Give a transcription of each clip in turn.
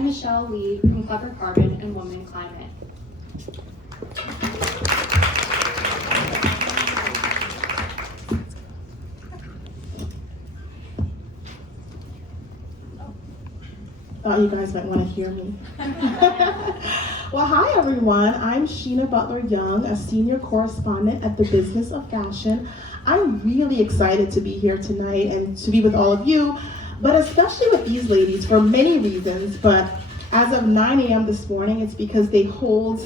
I'm Michelle Lee from Clever Carbon and Woman Climate. Thought you guys might want to hear me. Well, hi everyone. I'm Sheena Butler-Young, a senior correspondent at the Business of Fashion. I'm really excited to be here tonight and to be with all of you, but especially with these ladies for many reasons. But as of 9 a.m. this morning, it's because they hold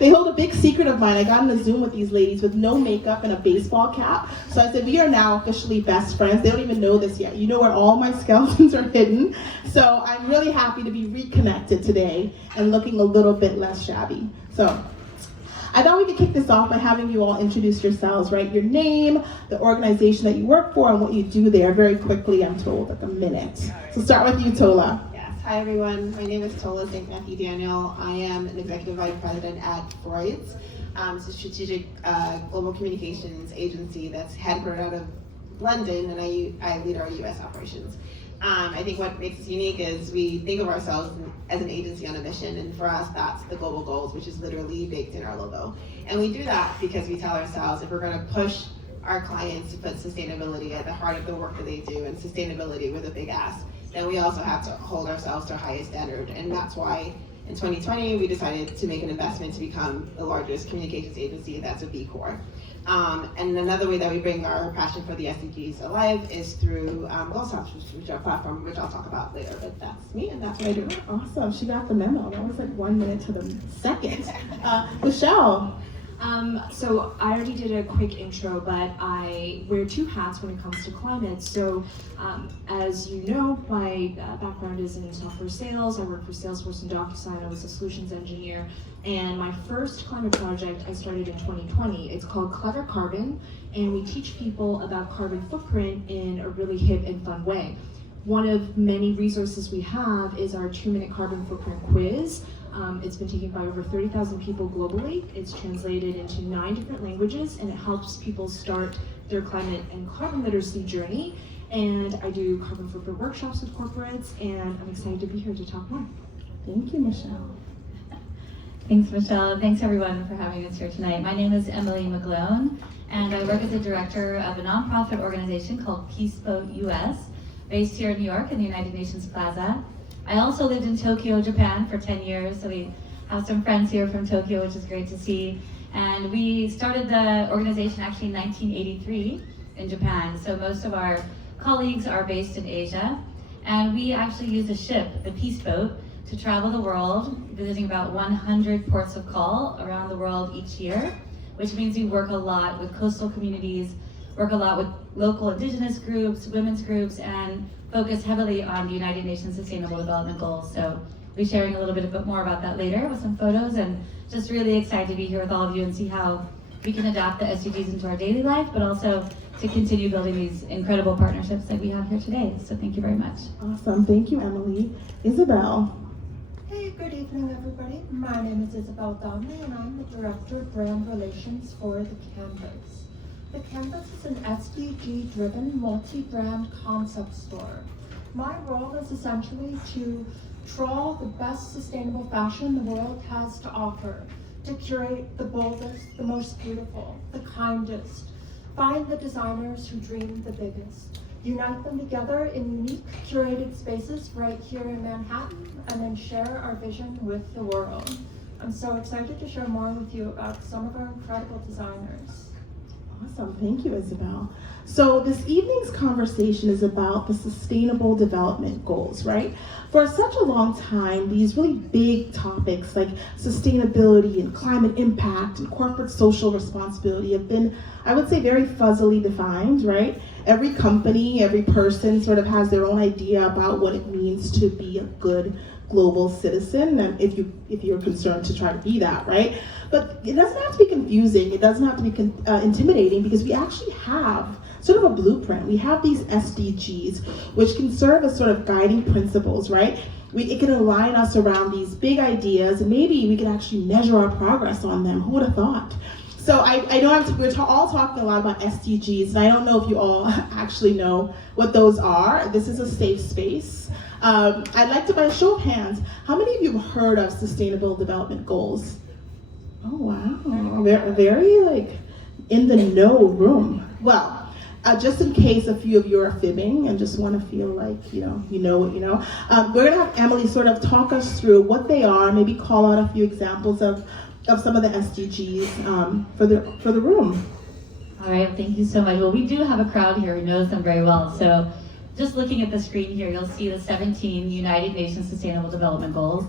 a big secret of mine. I got on a Zoom with these ladies with no makeup and a baseball cap. So I said, we are now officially best friends. They don't even know this yet. You know where all my skeletons are hidden. So I'm really happy to be reconnected today and looking a little bit less shabby. So I thought we could kick this off by having you all introduce yourselves, right? Your name, the organization that you work for, and what you do there very quickly, I'm told, like a minute. So start with you, Tola. Hi everyone, my name is Tola St. Matthew Daniel. I am an executive vice president at Freuds. It's a strategic global communications agency that's headquartered out of London, and I lead our US operations. I think what makes us unique is we think of ourselves as an agency on a mission, and for us that's the global goals, which is literally baked in our logo. And we do that because we tell ourselves if we're going to push our clients to put sustainability at the heart of the work that they do, and sustainability with a big ask, then we also have to hold ourselves to a highest standard. And that's why in 2020 we decided to make an investment to become the largest communications agency that's a B Corp. And another way that we bring our passion for the SDGs alive is through GoalSoft, which is our platform, which I'll talk about later. But that's me, and that's what I do. Awesome, she got the memo. That was like 1 minute to the second. Michelle. So I already did a quick intro, but I wear two hats when it comes to climate. So as you know, my background is in software sales. I work for Salesforce and DocuSign. I was a solutions engineer. And my first climate project I started in 2020. It's called Clever Carbon, and we teach people about carbon footprint in a really hip and fun way. One of many resources we have is our 2-minute carbon footprint quiz. It's been taken by over 30,000 people globally. It's translated into 9 different languages, and it helps people start their climate and carbon literacy journey. And I do carbon footprint workshops with corporates, and I'm excited to be here to talk more. Thank you, Michelle. Thanks, Michelle, and thanks everyone for having us here tonight. My name is Emilie McGlone, and I work as a director of a nonprofit organization called Peace Boat US, based here in New York in the United Nations Plaza. I also lived in Tokyo, Japan for 10 years, so we have some friends here from Tokyo, which is great to see. And we started the organization actually in 1983 in Japan, so most of our colleagues are based in Asia. And we actually use a ship, the Peace Boat, to travel the world, visiting about 100 ports of call around the world each year, which means we work a lot with coastal communities, work a lot with local indigenous groups, women's groups, and focus heavily on the United Nations Sustainable Development Goals. So we'll be sharing a little bit more about that later with some photos, and just really excited to be here with all of you and see how we can adapt the SDGs into our daily life, but also to continue building these incredible partnerships that we have here today. So thank you very much. Awesome, thank you, Emilie. Isabelle. Hey, good evening, everybody. My name is Isabelle Damle, and I'm the Director of Brand Relations for The Canvas. The Canvas is an SDG-driven multi-brand concept store. My role is essentially to trawl the best sustainable fashion the world has to offer, to curate the boldest, the most beautiful, the kindest, find the designers who dream the biggest, unite them together in unique curated spaces right here in Manhattan, and then share our vision with the world. I'm so excited to share more with you about some of our incredible designers. Awesome, thank you, Isabelle. So this evening's conversation is about the Sustainable Development Goals, right? For such a long time, these really big topics like sustainability and climate impact and corporate social responsibility have been, I would say, very fuzzily defined, right? Every company, every person sort of has their own idea about what it means to be a good global citizen, and if you're concerned to try to be that, right? But it doesn't have to be confusing. It doesn't have to be intimidating, because we actually have sort of a blueprint. We have these SDGs, which can serve as sort of guiding principles, right? It can align us around these big ideas, and maybe we can actually measure our progress on them. Who would have thought? So I know we're all talking a lot about SDGs, and I don't know if you all actually know what those are. This is a safe space. I'd like to, by a show of hands, how many of you have heard of Sustainable Development Goals? Oh wow, very like in the know room. Well, just in case a few of you are fibbing and just want to feel like you know what you know, we're gonna have Emilie sort of talk us through what they are, maybe call out a few examples of some of the SDGs for the room. All right, thank you so much. Well, we do have a crowd here who knows them very well. So just looking at the screen here, you'll see the 17 United Nations Sustainable Development Goals.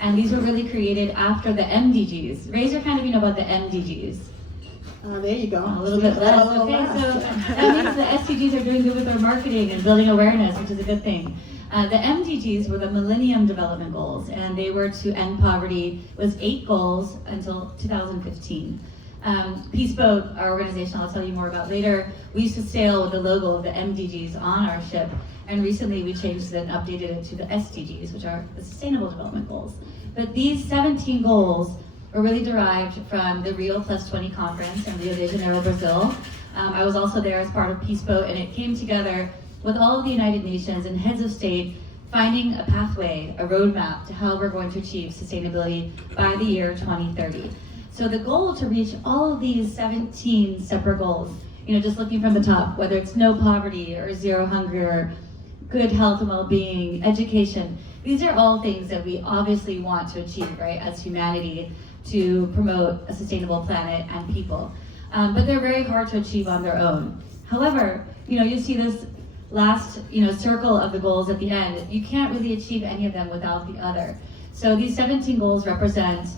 And these were really created after the MDGs. Raise your hand if you know about the MDGs. There you go. A little bit less. Okay, so that means the SDGs are doing good with their marketing and building awareness, which is a good thing. The MDGs were the Millennium Development Goals, and they were to end poverty. It was 8 goals until 2015. Peace Boat, our organization I'll tell you more about later, we used to sail with the logo of the MDGs on our ship, and recently we changed it and updated it to the SDGs, which are the Sustainable Development Goals. But these 17 goals are really derived from the Rio Plus 20 conference in Rio de Janeiro, Brazil. I was also there as part of Peace Boat, and it came together with all of the United Nations and heads of state finding a pathway, a roadmap to how we're going to achieve sustainability by the year 2030. So the goal to reach all of these 17 separate goals, just looking from the top, whether it's no poverty or zero hunger, good health and well-being, education, these are all things that we obviously want to achieve, right, as humanity, to promote a sustainable planet and people. But they're very hard to achieve on their own. However, you see this last, circle of the goals at the end. You can't really achieve any of them without the other. So these 17 goals represent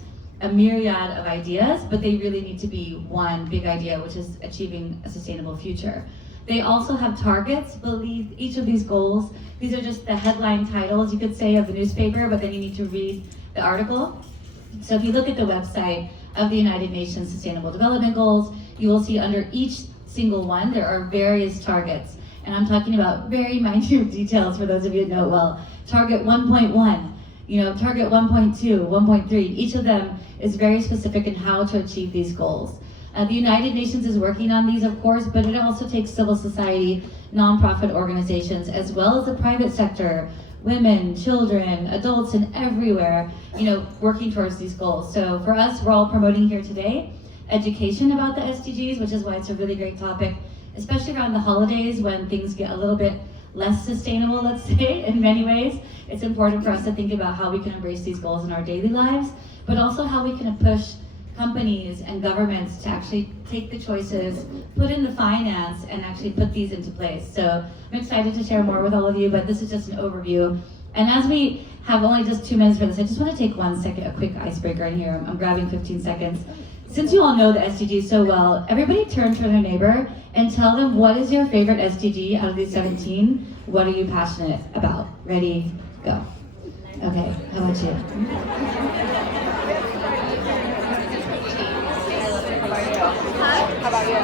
a myriad of ideas, but they really need to be one big idea, which is achieving a sustainable future. They also have targets beneath each of these goals. These are just the headline titles, you could say, of the newspaper, but then you need to read the article. So if you look at the website of the United Nations Sustainable Development Goals, you will see under each single one, there are various targets. And I'm talking about very minute details for those of you who know it well. Target 1.1, target 1.2, 1.3, each of them is very specific in how to achieve these goals. The United Nations is working on these, of course, but it also takes civil society, nonprofit organizations, as well as the private sector, women, children, adults, and everywhere, working towards these goals. So for us, we're all promoting here today education about the SDGs, which is why it's a really great topic, especially around the holidays when things get a little bit less sustainable, let's say, in many ways. It's important for us to think about how we can embrace these goals in our daily lives, but also how we can push companies and governments to actually take the choices, put in the finance, and actually put these into place. So I'm excited to share more with all of you, but this is just an overview. And as we have only just 2 minutes for this, I just want to take 1 second, a quick icebreaker in here. I'm grabbing 15 seconds. Since you all know the SDGs so well, everybody turn to their neighbor and tell them, what is your favorite SDG out of these 17? What are you passionate about? Ready, go. Okay, how about you? How about you?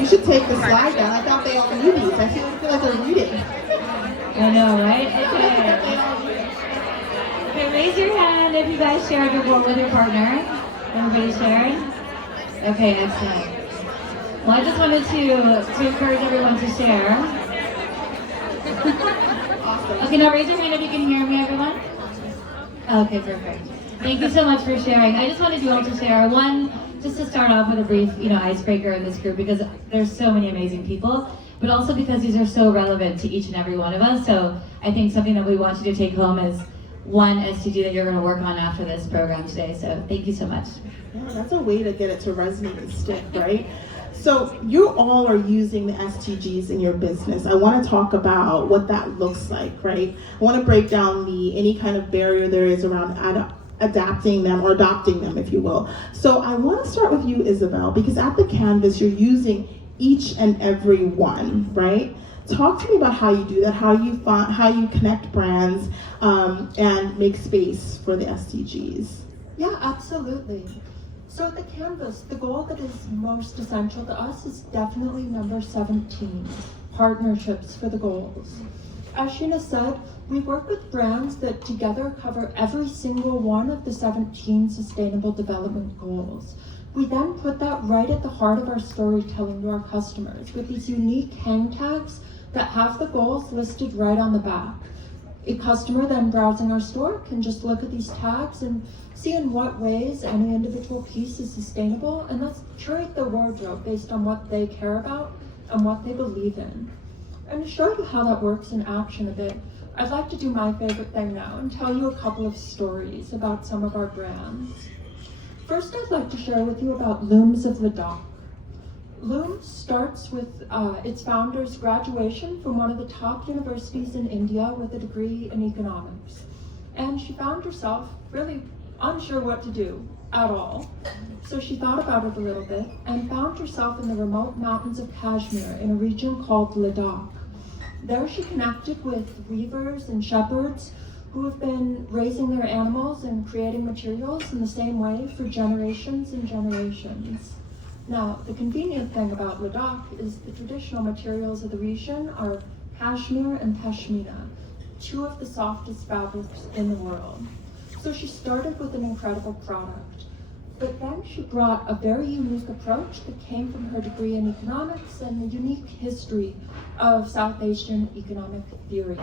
You should take the slide down. I thought they all knew these. I feel like they're reading. I know, right? Okay. Okay, raise your hand if you guys shared your goal with your partner. Everybody sharing? Okay, excellent. Well, I just wanted to encourage everyone to share. Awesome. Okay, now raise your hand if you can hear me, everyone. Okay, perfect. Thank you so much for sharing. I just wanted you all to share one, just to start off with a brief, icebreaker in this group, because there's so many amazing people, but also because these are so relevant to each and every one of us. So I think something that we want you to take home is one SDG that you're going to work on after this program today. So thank you so much. Yeah, that's a way to get it to resonate and stick, right? So you all are using the SDGs in your business. I want to talk about what that looks like, right? I want to break down any kind of barrier there is around adapting them or adopting them, if you will. So I want to start with you, Isabelle, because at the Canvas, you're using each and every one, right? Talk to me about how you do that, how you connect brands and make space for the SDGs. Yeah, absolutely. So at the Canvas, the goal that is most essential to us is definitely number 17, partnerships for the goals. As Sheena said, we work with brands that together cover every single one of the 17 Sustainable Development Goals. We then put that right at the heart of our storytelling to our customers with these unique hang tags that have the goals listed right on the back. A customer then browsing our store can just look at these tags and see in what ways any individual piece is sustainable, and let's curate their wardrobe based on what they care about and what they believe in. And to show you how that works in action a bit, I'd like to do my favorite thing now and tell you a couple of stories about some of our brands. First, I'd like to share with you about Looms of Ladakh. Looms starts with its founder's graduation from one of the top universities in India with a degree in economics. And she found herself really unsure what to do at all. So she thought about it a little bit and found herself in the remote mountains of Kashmir in a region called Ladakh. There she connected with weavers and shepherds who have been raising their animals and creating materials in the same way for generations and generations. Now, the convenient thing about Ladakh is the traditional materials of the region are cashmere and pashmina, two of the softest fabrics in the world. So she started with an incredible product, but then she brought a very unique approach that came from her degree in economics and the unique history of South Asian economic theory.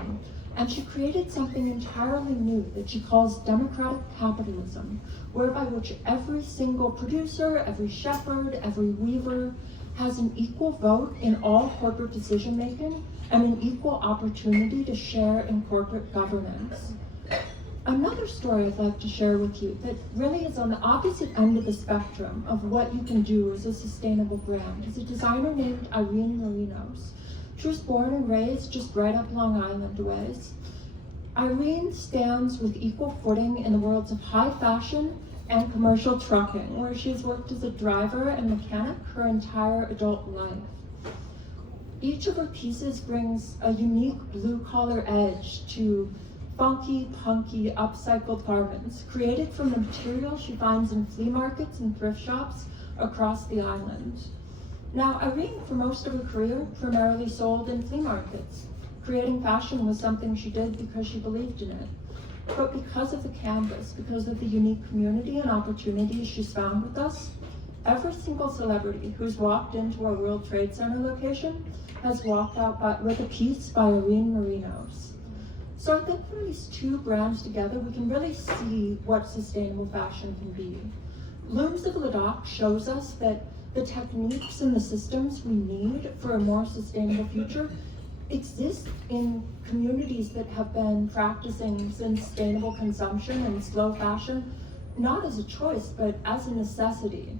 And she created something entirely new that she calls democratic capitalism, whereby which every single producer, every shepherd, every weaver has an equal vote in all corporate decision making and an equal opportunity to share in corporate governance. Another story I'd like to share with you that really is on the opposite end of the spectrum of what you can do as a sustainable brand is a designer named Irene Marinos. She was born and raised just right up Long Island a ways. Irene stands with equal footing in the worlds of high fashion and commercial trucking, where she's worked as a driver and mechanic her entire adult life. Each of her pieces brings a unique blue-collar edge to funky, punky, upcycled garments created from the material she finds in flea markets and thrift shops across the island. Now, Irene, for most of her career, primarily sold in flea markets. Creating fashion was something she did because she believed in it. But because of the canvas, because of the unique community and opportunities she's found with us, every single celebrity who's walked into our World Trade Center location has walked out with a piece by Irene Marinos. So I think from these two brands together, we can really see what sustainable fashion can be. Looms of Ladakh shows us that the techniques and the systems we need for a more sustainable future exist in communities that have been practicing sustainable consumption and slow fashion, not as a choice, but as a necessity.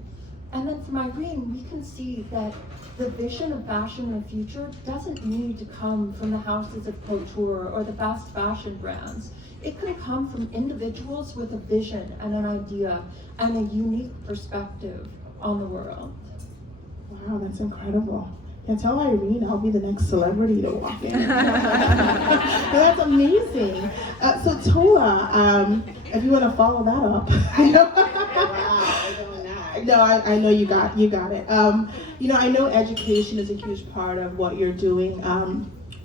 And then from Irene, we can see that the vision of fashion in the future doesn't need to come from the houses of couture or the fast fashion brands. It can come from individuals with a vision and an idea and a unique perspective on the world. Wow, that's incredible. Yeah, tell Irene I'll be the next celebrity to walk in. That's amazing. So Tola, if you want to follow that up. No, I know you got it. I know education is a huge part of what you're doing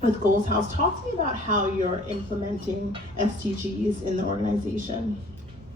with Goals House. Talk to me about how you're implementing SDGs in the organization.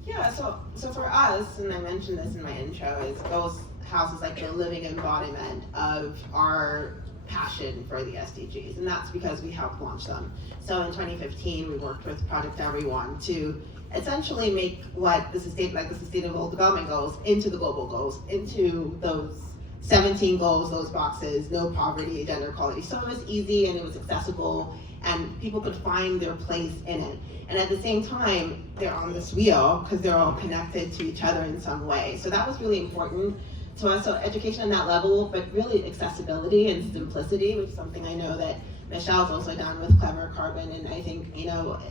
Yeah, so for us, and I mentioned this in my intro, is Goals House is like the living embodiment of our passion for the SDGs, and that's because we helped launch them. So in 2015, we worked with Project Everyone to essentially make what the Sustainable Development Goals into the global goals, into those 17 goals, those boxes, no poverty, gender equality. So it was easy and it was accessible and people could find their place in it. And at the same time, they're on this wheel because they're all connected to each other in some way. So that was really important to us. So education on that level, but really accessibility and simplicity, which is something I know that Michelle's also done with Clever Carbon, and I think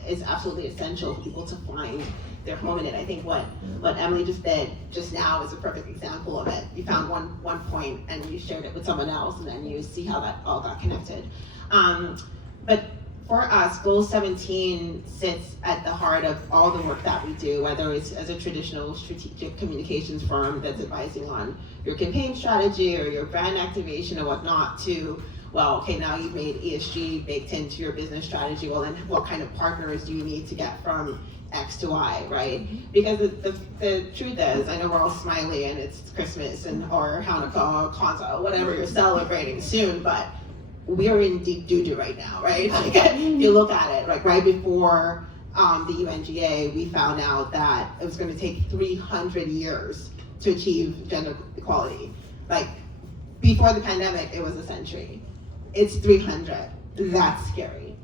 is absolutely essential for people to find their home in it. I think what Emilie just did just now is a perfect example of it. You found one point and you shared it with someone else, and then you see how that all got connected. But for us, Goal 17 sits at the heart of all the work that we do, whether it's as a traditional strategic communications firm that's advising on your campaign strategy or your brand activation or whatnot, to, well, okay, now you've made ESG baked into your business strategy. Well, then what kind of partners do you need to get from X to Y, right? Because the truth is, I know we're all smiley and it's Christmas or Hanukkah or Kwanzaa or whatever you're celebrating soon, but we are in deep doo-doo right now, right? Like, if you look at it, like right before the UNGA, we found out that it was going to take 300 years to achieve gender equality. Like, before the pandemic, it was a century. It's 300. That's scary.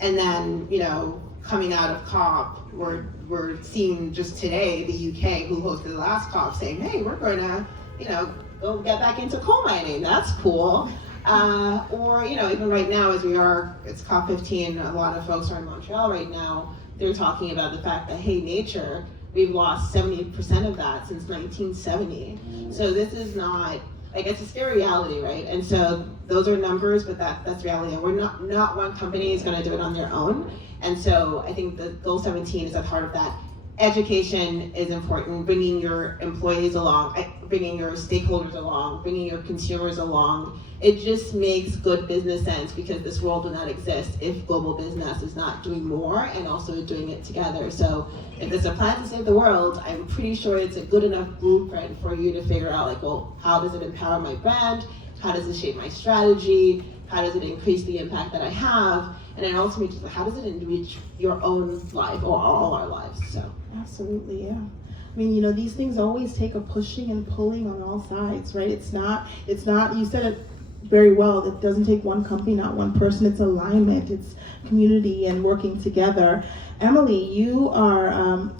And then, you know, coming out of COP, we're seeing just today the UK, who hosted the last COP, saying, hey, we're going to, you know, go get back into coal mining. That's cool. Or, you know, even right now as it's COP15, a lot of folks are in Montreal right now, they're talking about the fact that, hey, nature, we've lost 70% of that since 1970. So this is not, like, it's a scary reality, right? And so those are numbers, but that's reality. And we're not one company is gonna do it on their own. And so I think the Goal 17 is at the heart of that. Education is important, bringing your employees along, bringing your stakeholders along, bringing your consumers along. It just makes good business sense, because this world would not exist if global business is not doing more and also doing it together. So if there's a plan to save the world, I'm pretty sure it's a good enough blueprint for you to figure out, like, well, how does it empower my brand? How does it shape my strategy? How does it increase the impact that I have? And then ultimately, how does it enrich your own life or all our lives? So. Absolutely, yeah. I mean, you know, these things always take a pushing and pulling on all sides, right? It's not, you said it very well, it doesn't take one company, not one person, it's alignment, it's community and working together. Emilie, you are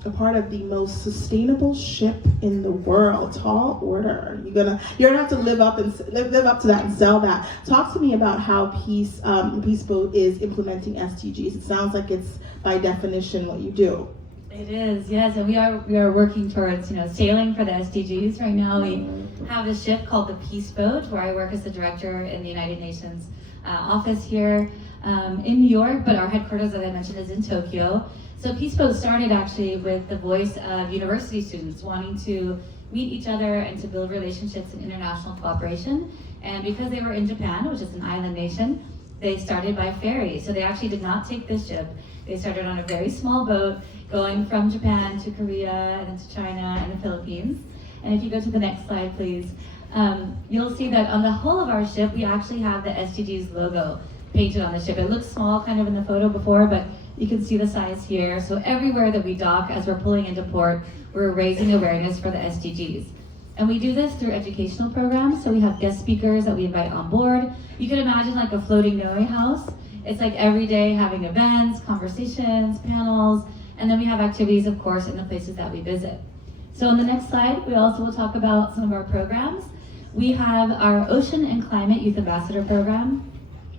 a part of the most sustainable ship in the world. Tall order. You're gonna have to live up to that and sell that. Talk to me about how Peace Boat is implementing SDGs. It sounds like it's by definition what you do. It is, yes, and we are working towards, you know, sailing for the SDGs. Right now we have a ship called the Peace Boat, where I work as the director in the United Nations office here in New York, but our headquarters, as I mentioned, is in Tokyo. So Peace Boat started actually with the voice of university students wanting to meet each other and to build relationships and international cooperation. And because they were in Japan, which is an island nation, they started by ferry. So they actually did not take this ship. They started on a very small boat going from Japan to Korea and then to China and the Philippines. And if you go to the next slide, please, you'll see that on the hull of our ship, we actually have the SDGs logo painted on the ship. It looks small kind of in the photo before, but you can see the size here. So everywhere that we dock, as we're pulling into port, we're raising awareness for the SDGs. And we do this through educational programs. So we have guest speakers that we invite on board. You can imagine like a floating Noe house. It's like every day having events, conversations, panels, and then we have activities, of course, in the places that we visit. So on the next slide, we also will talk about some of our programs. We have our Ocean and Climate Youth Ambassador Program,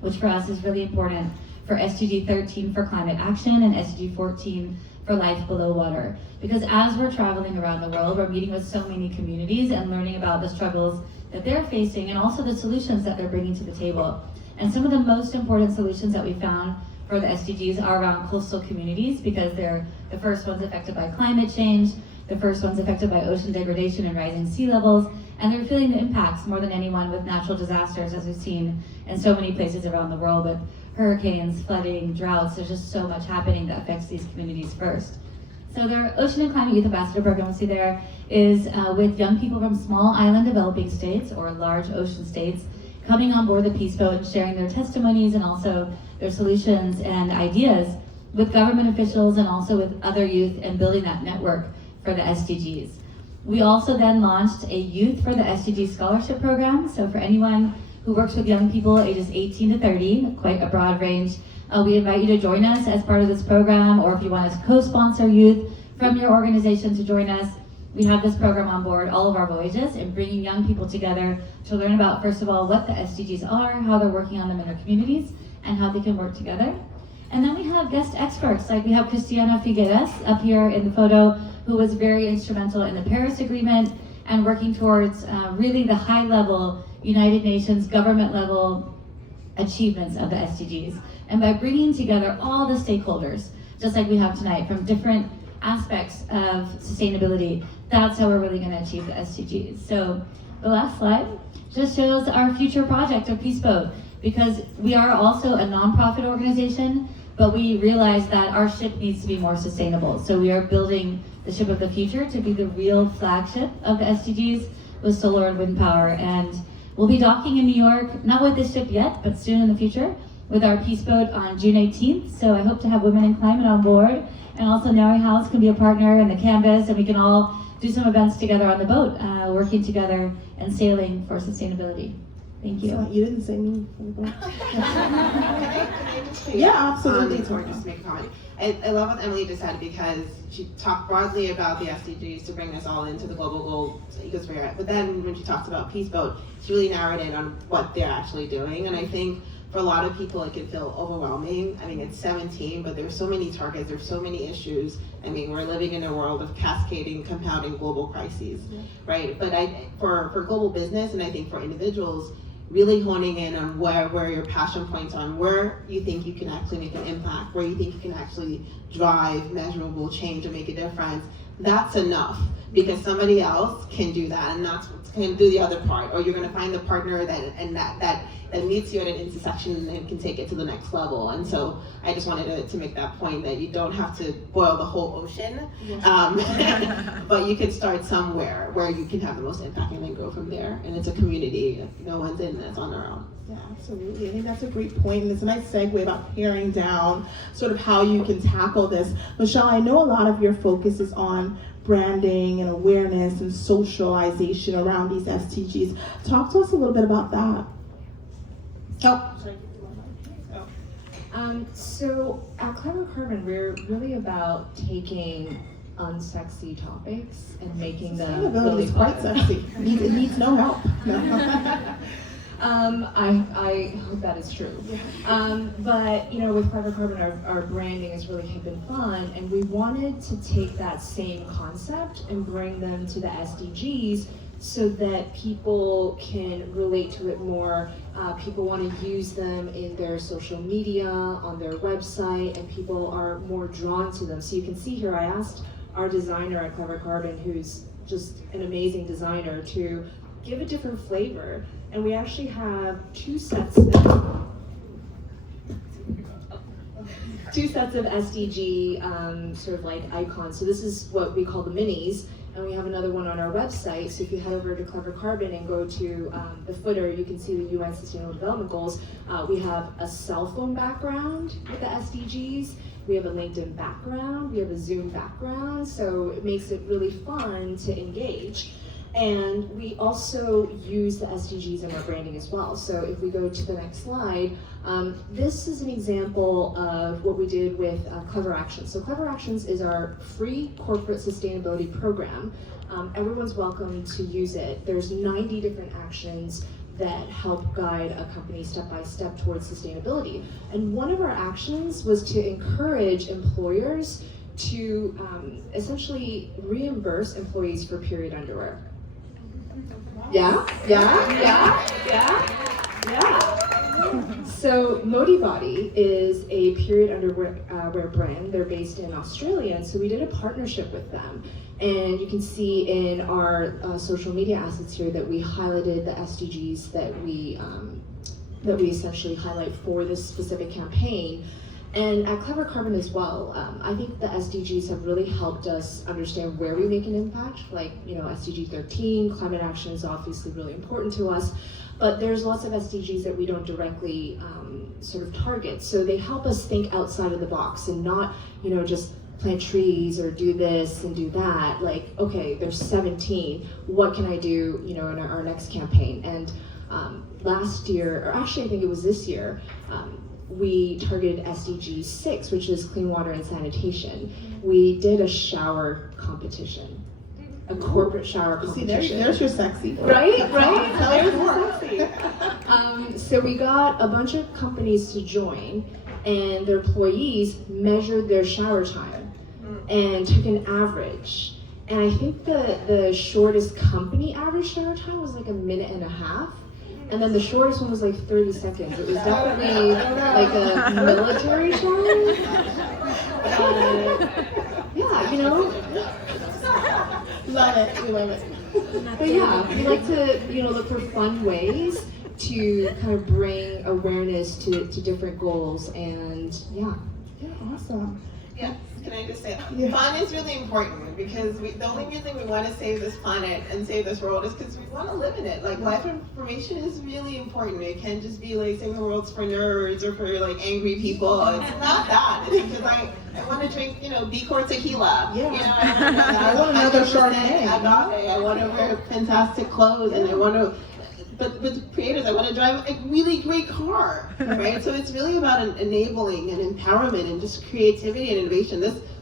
which for us is really important for SDG 13 for climate action and SDG 14 for life below water. Because as we're traveling around the world, we're meeting with so many communities and learning about the struggles that they're facing and also the solutions that they're bringing to the table. And some of the most important solutions that we found for the SDGs are around coastal communities, because they're the first ones affected by climate change, the first ones affected by ocean degradation and rising sea levels, and they're feeling the impacts more than anyone with natural disasters, as we've seen in so many places around the world with hurricanes, flooding, droughts. There's just so much happening that affects these communities first. So their Ocean and Climate Youth Ambassador Program, we see there, is with young people from small island developing states or large ocean states coming on board the Peace Boat and sharing their testimonies and also their solutions and ideas with government officials and also with other youth, and building that network for the SDGs. We also then launched a Youth for the SDGs Scholarship Program. So for anyone who works with young people ages 18 to 30, quite a broad range, we invite you to join us as part of this program, or if you want to co-sponsor youth from your organization to join us, we have this program on board all of our voyages and bringing young people together to learn about, first of all, what the SDGs are, how they're working on them in their communities, and how they can work together. And then we have guest experts, like we have Christiana Figueres up here in the photo, who was very instrumental in the Paris Agreement and working towards really the high-level United Nations government-level achievements of the SDGs. And by bringing together all the stakeholders, just like we have tonight, from different aspects of sustainability, that's how we're really going to achieve the SDGs. So the last slide just shows our future project of Peace Boat, because we are also a nonprofit organization but we realized that our ship needs to be more sustainable. So we are building the ship of the future to be the real flagship of the SDGs with solar and wind power. And we'll be docking in New York, not with this ship yet, but soon in the future, with our Peace Boat on June 18th. So I hope to have Women in Climate on board. And also Nari House can be a partner in the canvas, and we can all do some events together on the boat, working together and sailing for sustainability. Thank you. So you didn't say me. Can I just say, Yeah, absolutely. or just make a comment. I love what Emilie just said, because she talked broadly about the SDGs to bring us all into the global goal ecosphere. But then when she talked about Peace Boat, she really narrowed in on what they're actually doing. And I think for a lot of people, it can feel overwhelming. I mean, it's 17, but there's so many targets, there's so many issues. I mean, we're living in a world of cascading, compounding global crises, right? But for global business, and I think for individuals, really honing in on where your passion points are, where you think you can actually make an impact, where you think you can actually drive measurable change and make a difference, that's enough, because somebody else can do that, and that's can do the other part, or you're going to find the partner that meets you at an intersection and can take it to the next level. And so I just wanted to make that point, that you don't have to boil the whole ocean, but you can start somewhere where you can have the most impact and then go from there. And it's a community. No one's in this on their own. Yeah, absolutely. I think that's a great point, and it's a nice segue about paring down sort of how you can tackle this. Michelle, I know a lot of your focus is on branding and awareness and socialization around these SDGs. Talk to us a little bit about that. So at Clever Carbon, we're really about taking unsexy topics and making them really Sustainability is quite fun. sexy. It needs no help. No. I hope that is true. But you know, with Clever Carbon, our branding is really hip and fun, and we wanted to take that same concept and bring them to the SDGs so that people can relate to it more. People want to use them in their social media, on their website, and people are more drawn to them. So you can see here, I asked our designer at Clever Carbon, who's just an amazing designer, to give a different flavor. And we actually have two sets of SDG sort of like icons. So this is what we call the minis, and we have another one on our website. So if you head over to Clever Carbon and go to the footer, you can see the UN Sustainable Development Goals. We have a cell phone background with the SDGs. We have a LinkedIn background. We have a Zoom background. So it makes it really fun to engage. And we also use the SDGs in our branding as well. So if we go to the next slide, this is an example of what we did with Clever Actions. So Clever Actions is our free corporate sustainability program. Everyone's welcome to use it. There's 90 different actions that help guide a company step by step towards sustainability. And one of our actions was to encourage employers to essentially reimburse employees for period underwear. Yeah. So Modi Body is a period underwear brand. They're based in Australia, and so we did a partnership with them. And you can see in our social media assets here that we highlighted the SDGs that we essentially highlight for this specific campaign. And at Clever Carbon as well, I think the SDGs have really helped us understand where we make an impact. Like, you know, SDG 13, climate action is obviously really important to us, but there's lots of SDGs that we don't directly sort of target. So they help us think outside of the box and not, you know, just plant trees or do this and do that. Like, okay, there's 17, what can I do, you know, in our next campaign? And last year, or actually I think it was this year, we targeted SDG 6, which is clean water and sanitation. We did a shower competition, a corporate shower competition. See, there's your sexy. Right? Tell us more. Sexy. So we got a bunch of companies to join, and their employees measured their shower time and took an average. And I think the shortest company average shower time was like 1.5 minutes. And then the shortest one was like 30 seconds. It was definitely like a military shower. Yeah, you know. Love it. We love it. But yeah, we like to, you know, look for fun ways to kind of bring awareness to different goals, and yeah. Yeah, awesome. Yes, can I just say, Yeah. fun is really important because the only reason we want to save this planet and save this world is because we want to live in it. Like, life information is really important. It can't just be like saving the world's for nerds or for like angry people. It's not that. It's because I want to drink, B Corp tequila. Yeah. I want another Chardonnay. Agave. I want to wear fantastic clothes, and I want to. But with creators, I want to drive a really great car, right? So it's really about enabling and empowerment and just creativity and innovation.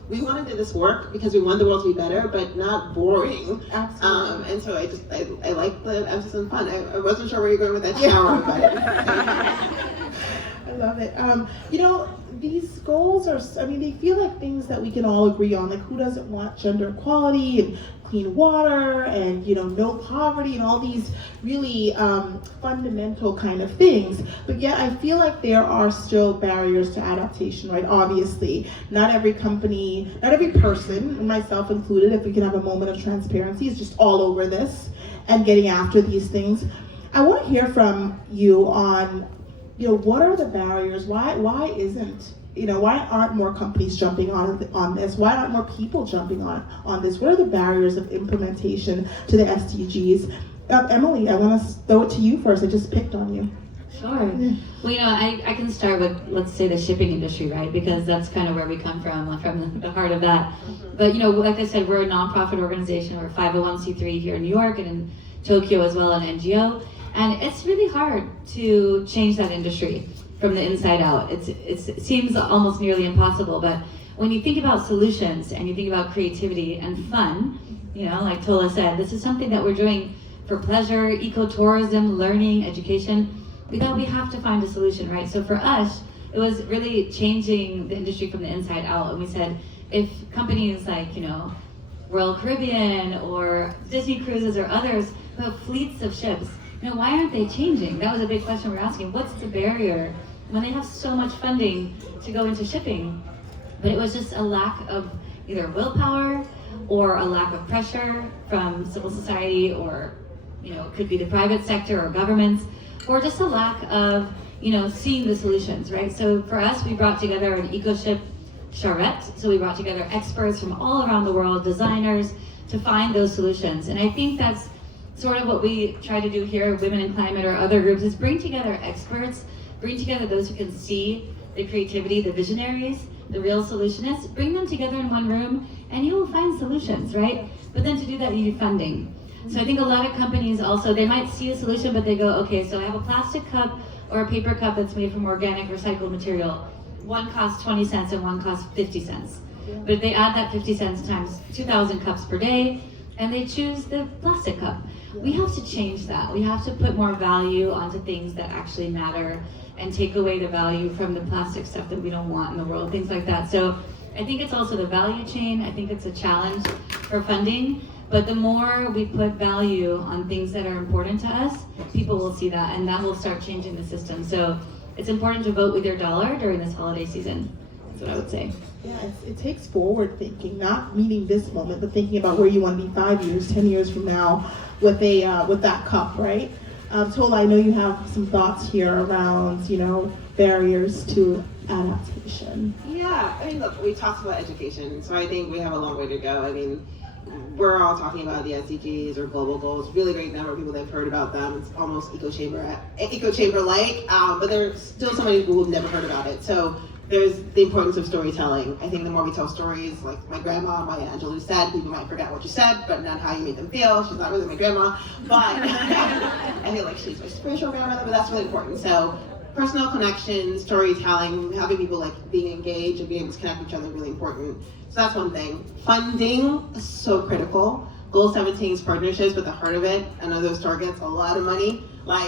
We want to do this work because we want the world to be better, but not boring. Absolutely. And so I like the emphasis on fun. I wasn't sure where you're going with that shower, but I love it. These goals they feel like things that we can all agree on. Like, who doesn't want gender equality and clean water and, no poverty and all these really fundamental kind of things. But yet I feel like there are still barriers to adaptation, right? Obviously, not every company, not every person, myself included, if we can have a moment of transparency, is just all over this and getting after these things. I want to hear from you on what are the barriers? Why aren't more companies jumping on this? Why aren't more people jumping on this? What are the barriers of implementation to the SDGs? Emilie, I want to throw it to you first. I just picked on you. Sure. Well, I can start with, let's say, the shipping industry, right? Because that's kind of where we come from the heart of that. But, like I said, we're a nonprofit organization. We're 501c3 here in New York and in Tokyo as well, an NGO. And it's really hard to change that industry from the inside out. It seems almost nearly impossible, but when you think about solutions and you think about creativity and fun, like Tola said, this is something that we're doing for pleasure, ecotourism, learning, education. We thought we have to find a solution, right? So for us, it was really changing the industry from the inside out. And we said, if companies like, Royal Caribbean or Disney Cruises or others who have fleets of ships, why aren't they changing? That was a big question we're asking. What's the barrier when they have so much funding to go into shipping? But it was just a lack of either willpower or a lack of pressure from civil society, or it could be the private sector or governments, or just a lack of seeing the solutions, right? So for us, we brought together an eco-ship charrette. So we brought together experts from all around the world, designers, to find those solutions. And I think that's sort of what we try to do here, Women in Climate or other groups, is bring together experts, bring together those who can see the creativity, the visionaries, the real solutionists, bring them together in one room and you will find solutions, right? But then to do that, you need funding. So I think a lot of companies also, they might see a solution, but they go, okay, so I have a plastic cup or a paper cup that's made from organic recycled material. One costs 20 cents and one costs 50 cents. But if they add that 50 cents times 2,000 cups per day, and they choose the plastic cup. We have to change that. We have to put more value onto things that actually matter and take away the value from the plastic stuff that we don't want in the world, things like that. So I think it's also the value chain. I think it's a challenge for funding, but the more we put value on things that are important to us, people will see that and that will start changing the system. So it's important to vote with your dollar during this holiday season. That's what I would say. Yeah, it takes forward thinking, not meeting this moment, but thinking about where you want to be 5 years, 10 years from now with that cup, right? Tola, I know you have some thoughts here around, barriers to adaptation. Yeah, look, we talked about education, so I think we have a long way to go. We're all talking about the SDGs or global goals. Really great number of people that have heard about them. It's almost eco chamber-like, but there's still so many people who've never heard about it. So there's the importance of storytelling. I think the more we tell stories, like my grandma, Maya Angelou said, people might forget what you said, but not how you made them feel. She's not really my grandma, but I feel like she's my spiritual grandmother, but that's really important. So personal connection, storytelling, having people being engaged and being able to connect with each other is really important. So that's one thing. Funding is so critical. Goal 17 is partnerships, but the heart of it, I know those targets, a lot of money.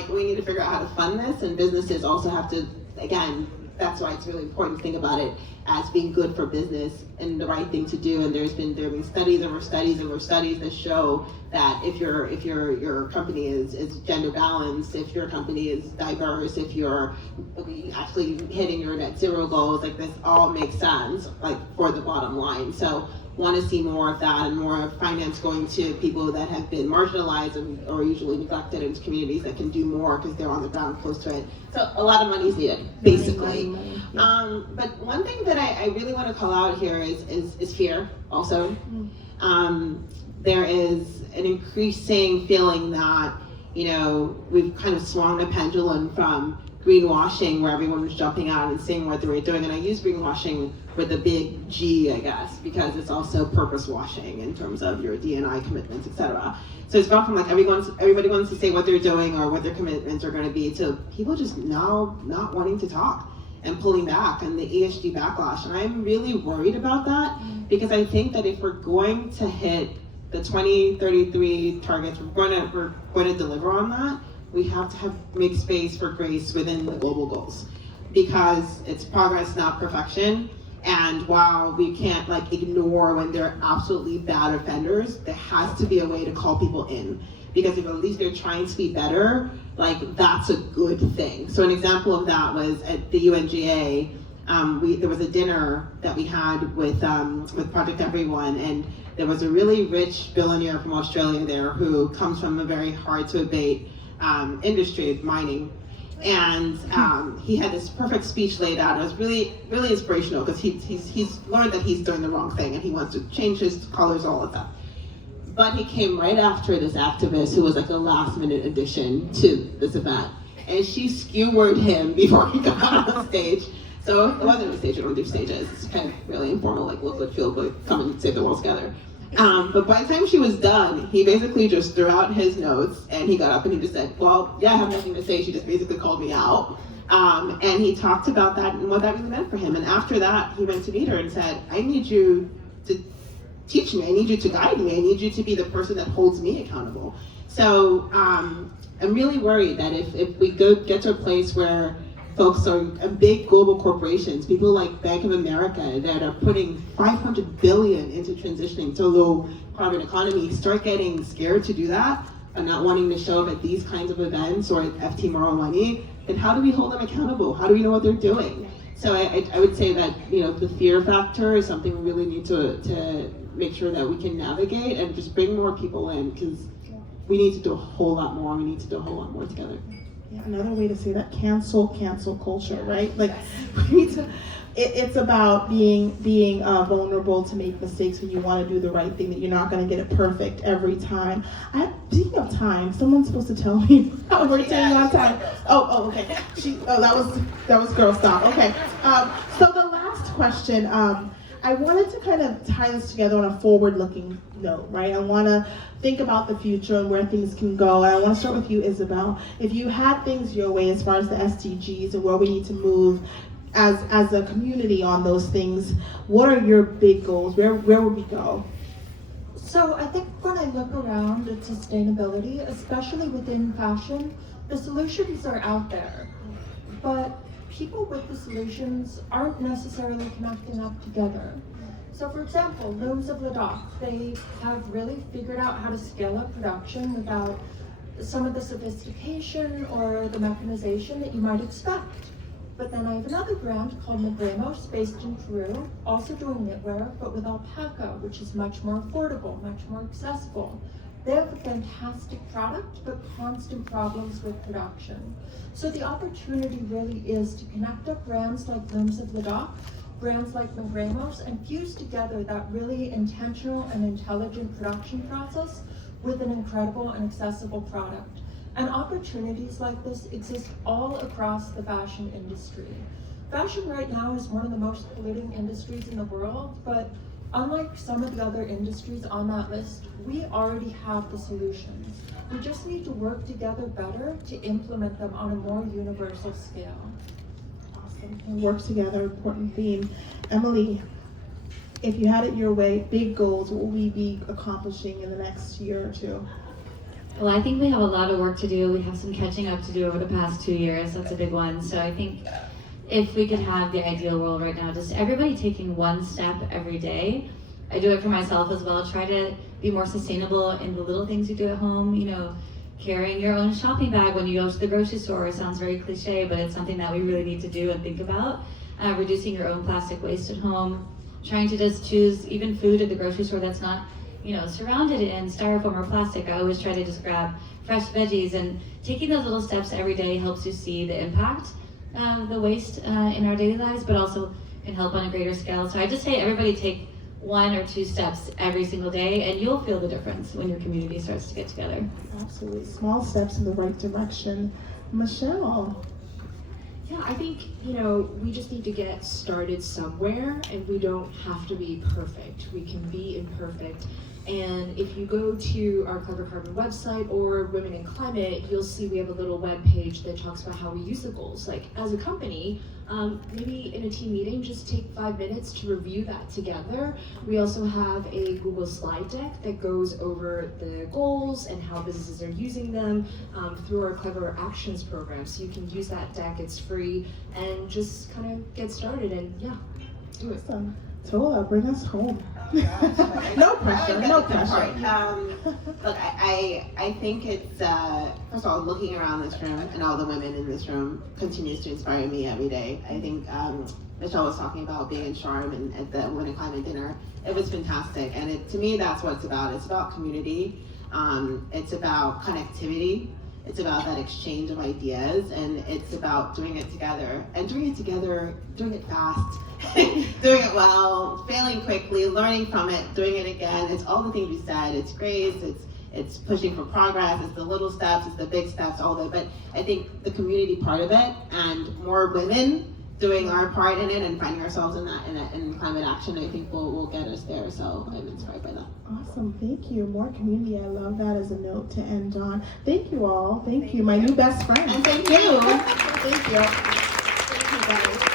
We need to figure out how to fund this, and businesses also have to, again, that's why it's really important to think about it as being good for business and the right thing to do. And there have been studies over studies over studies that show that if your company is gender balanced, if your company is diverse, if you're actually hitting your net zero goals, this all makes sense for the bottom line. So want to see more of that and more finance going to people that have been marginalized or usually neglected into communities that can do more because they're on the ground close to it. So a lot of money is needed, basically. But one thing that I really want to call out here is fear also. There is an increasing feeling that, you know, we've kind of swung the pendulum from greenwashing, where everyone was jumping out and saying what they were doing. And I use greenwashing with a big G, I guess, because it's also purpose washing in terms of your D&I commitments, etc. So it's gone from like everybody wants to say what they're doing or what their commitments are going to be to people just now not wanting to talk and pulling back, and the ESG backlash. And I'm really worried about that, because I think that if we're going to hit the 2033 targets, we're going to deliver on that, we have to make space for grace within the global goals, because it's progress, not perfection. And while we can't like ignore when they're absolutely bad offenders, there has to be a way to call people in, because if at least they're trying to be better, like that's a good thing. So an example of that was at the UNGA. There was a dinner that we had with Project Everyone, and there was a really rich billionaire from Australia there who comes from a very hard to abate industry, mining. And he had this perfect speech laid out. It was really, really inspirational, because he's learned that he's doing the wrong thing and he wants to change his colors, all of that. But he came right after this activist who was like a last minute addition to this event. And she skewered him before he got on stage. So it wasn't a stage, I don't do stages. It's kind of really informal, like look good, feel good, come and save the world together. But by the time she was done, he basically just threw out his notes, and he got up and he just said, well, yeah, I have nothing to say. She just basically called me out. And he talked about that and what that really meant for him. And after that, he went to meet her and said, I need you to teach me. I need you to guide me. I need you to be the person that holds me accountable. So I'm really worried that if we get to a place where folks are big global corporations, people like Bank of America that are putting $500 billion into transitioning to a low carbon economy, start getting scared to do that and not wanting to show up at these kinds of events or at FT Moral Money, then how do we hold them accountable? How do we know what they're doing? So I would say that, you know, the fear factor is something we really need to make sure that we can navigate and just bring more people in, because we need to do a whole lot more. We need to do a whole lot more together. Yeah, another way to say that, cancel culture, right? Like, we need to, it's about being vulnerable to make mistakes when you want to do the right thing, that you're not going to get it perfect every time. Speaking of time, someone's supposed to tell me how we're doing on time. Oh, okay. That was girl stop. Okay. So the last question, I wanted to kind of tie this together on a forward-looking note, right? I want to think about the future and where things can go. And I want to start with you, Isabelle. If you had things your way as far as the SDGs and where we need to move as a community on those things, what are your big goals? Where would we go? So I think when I look around at sustainability, especially within fashion, the solutions are out there. But people with the solutions aren't necessarily connecting up together. So for example, Looms of Ladakh, they have really figured out how to scale up production without some of the sophistication or the mechanization that you might expect. But then I have another brand called McGlone, based in Peru, also doing knitwear, but with alpaca, which is much more affordable, much more accessible. They have a fantastic product, but constant problems with production. So the opportunity really is to connect up brands like Looms of Ladakh, brands like McGlone, and fuse together that really intentional and intelligent production process with an incredible and accessible product. And opportunities like this exist all across the fashion industry. Fashion right now is one of the most polluting industries in the world, but unlike some of the other industries on that list, we already have the solutions. We just need to work together better to implement them on a more universal scale. Awesome. And work together, important theme. Emilie, if you had it your way, big goals, what will we be accomplishing in the next year or two? Well, I think we have a lot of work to do. We have some catching up to do over the past 2 years. That's a big one. So I think if we could have the ideal world right now, just everybody taking one step every day. I do it for myself as well. Try to be more sustainable in the little things you do at home. You know, carrying your own shopping bag when you go to the grocery store. It sounds very cliche, but it's something that we really need to do and think about. Reducing your own plastic waste at home. trying to just choose even food at the grocery store that's not, surrounded in styrofoam or plastic. I always try to just grab fresh veggies, and taking those little steps every day helps you see the impact of the waste in our daily lives, but also can help on a greater scale. So I just say everybody take 1 or 2 steps every single day, and you'll feel the difference when your community starts to get together. Absolutely, small steps in the right direction. Michelle. Yeah, I think, we just need to get started somewhere, and we don't have to be perfect. We can be imperfect. And if you go to our Clever Carbon website or Women in Climate, you'll see we have a little web page that talks about how we use the goals. Like, as a company, maybe in a team meeting, just take 5 minutes to review that together. We also have a Google slide deck that goes over the goals and how businesses are using them through our Clever Actions program. So you can use that deck, it's free, and just kind of get started and do it. Awesome. Tola, bring us home. No pressure, no pressure. Look, I think it's, first of all, looking around this room and all the women in this room continues to inspire me every day. I think Michelle was talking about being in Sharm and at the Women in Climate dinner. It was fantastic, and to me, that's what it's about. It's about community. It's about connectivity. It's about that exchange of ideas, and it's about doing it together. And doing it fast, doing it well, failing quickly, learning from it, doing it again. It's all the things we said. It's grace, it's pushing for progress, it's the little steps, it's the big steps, all that. But I think the community part of it, and more women doing our part in it and finding ourselves in climate action, I think will get us there. So I'm inspired by that. Awesome, thank you. More community, I love that as a note to end on. Thank you all, thank you, my new best friend. And thank you. Thank you. Thank you guys.